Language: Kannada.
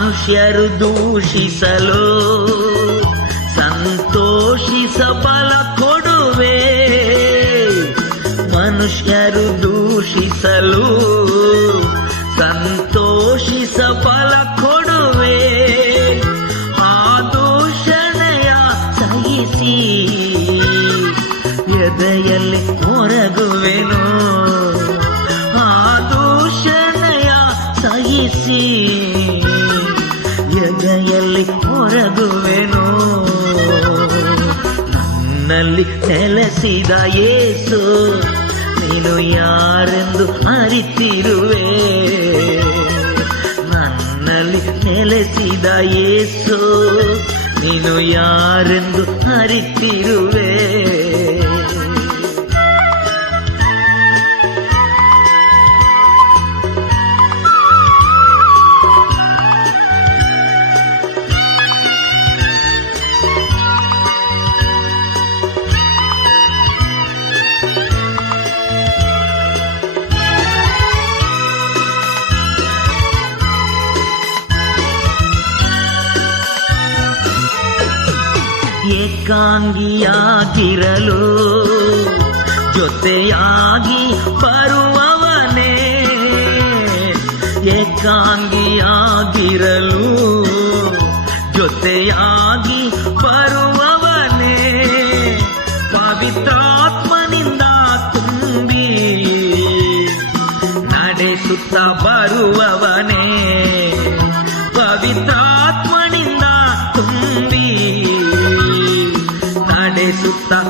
ಮನುಷ್ಯರು ದೂಷಿಸಲು ಸಂತೋಷಿಸ ಫಲ ಕೊಡುವೆ. ಮನುಷ್ಯರು ದೂಷಿಸಲು ಸಂತೋಷಿಸ ಫಲ ಕೊಡುವೆ. ಆ ದೂಷಣೆಯ ಸಹಿಸಿ ಎದೆಯಲ್ಲಿ ಹೊರಗುವೆನು ಆ ದೂಷಣೆಯ ಸಹಿಸಿ ಎದೆಯಲ್ಲಿ ಹೊರಗುವೆನು ನನ್ನಲ್ಲಿ ನೆಲೆಸಿದ ಏಸು ನೀನು ಯಾರೆಂದು ಅರಿತಿರುವೆ? ನನ್ನಲ್ಲಿ ನೆಲೆಸಿದ ಏಸು ನೀನು ಯಾರೆಂದು ಅರಿತಿರುವೆ? ಏಕಾಂಗಿಯಾಗಿರಲು ಜೊತೆಯಾಗಿ ಬರುವವನೇ ಏಕಾಂಗಿಯಾಗಿರಲು ಜೊತೆಯಾಗಿ ಬರುವವನೇ ಪವಿತ್ರಾತ್ಮನಿಂದ ತುಂಬಿ ನಡೆಸುತ್ತ ಬರುವವನೇ ಪವಿತ್ರ তার